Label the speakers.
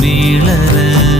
Speaker 1: മീളരേ